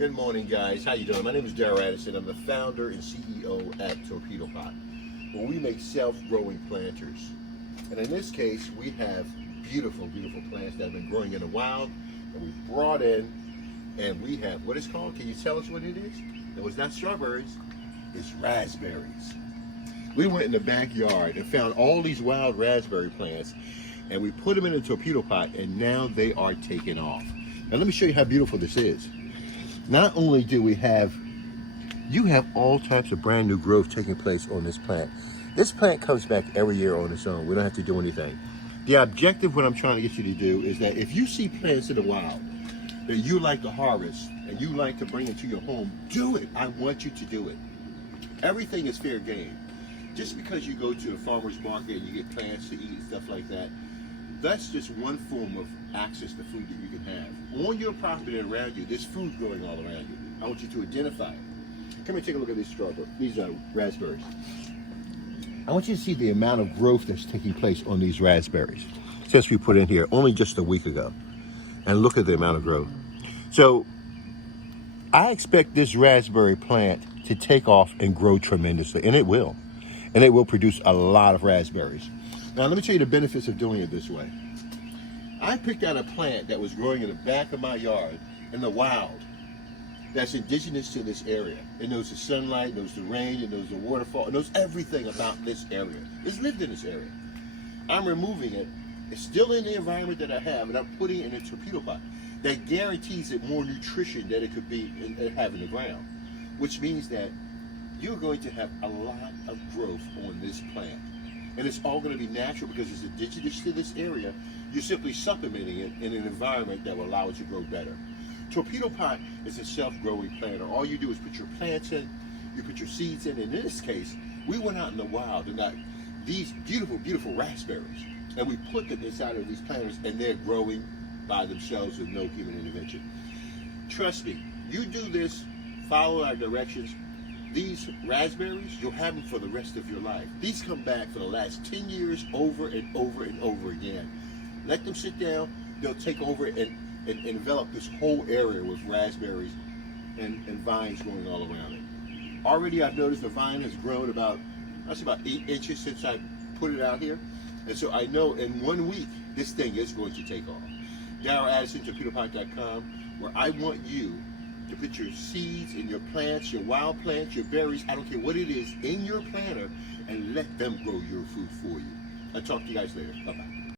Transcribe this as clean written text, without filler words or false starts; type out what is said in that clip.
Good morning, guys. How you doing? My name is Darrell Addison. I'm the founder and CEO at Torpedo Pot, where we make self-growing planters. And in this case, we have beautiful, beautiful plants that have been growing in the wild, and we brought in, and we have what it's called. Can you tell us what it is? No, it's not strawberries. It's raspberries. We went in the backyard and found all these wild raspberry plants, and we put them in a torpedo pot, and now they are taking off. Now let me show you how beautiful this is. Not only do we have, you have all types of brand new growth taking place on this plant. This plant comes back every year on its own. We don't have to do anything. The objective, what I'm trying to get you to do, is that if you see plants in the wild that you like to harvest and you like to bring into your home, do it. I want you to do it. Everything is fair game. Just because you go to a farmer's market and you get plants to eat and stuff like that, that's just one form of access to food that you can have. On your property and around you, there's food growing all around you. I want you to identify it. Come and take a look at these strawberries. These are raspberries. I want you to see the amount of growth that's taking place on these raspberries since we put in here only just a week ago. And look at the amount of growth. So I expect this raspberry plant to take off and grow tremendously, and it will. And it will produce a lot of raspberries. Now let me tell you the benefits of doing it this way. I picked out a plant that was growing in the back of my yard in the wild that's indigenous to this area. It knows the sunlight, knows the rain, it knows the waterfall, it knows everything about this area. It's lived in this area. I'm removing it. It's still in the environment that I have, and I'm putting it in a torpedo pot that guarantees it more nutrition than it could be have in the ground, which means that you're going to have a lot of growth on this plant. And it's all going to be natural because it's indigenous to this area. You're simply supplementing it in an environment that will allow it to grow better. Torpedo Pot is a self-growing planter. All you do is put your plants in, you put your seeds in. In this case, we went out in the wild and got these beautiful, beautiful raspberries. And we put them inside of these planters, and they're growing by themselves with no human intervention. Trust me, you do this, follow our directions, these raspberries, you'll have them for the rest of your life. These come back for the last 10 years over and over and over again. Let them sit down, they'll take over and envelop this whole area with raspberries and vines growing all around it. Already I've noticed the vine has grown about 8 inches since I put it out here. And so I know in 1 week, this thing is going to take off. Darrell Addison, Torpedopot.com, where I want you to put your seeds in your plants, your wild plants, your berries, I don't care what it is, in your planter, and let them grow your food for you. I'll talk to you guys later. Bye-bye.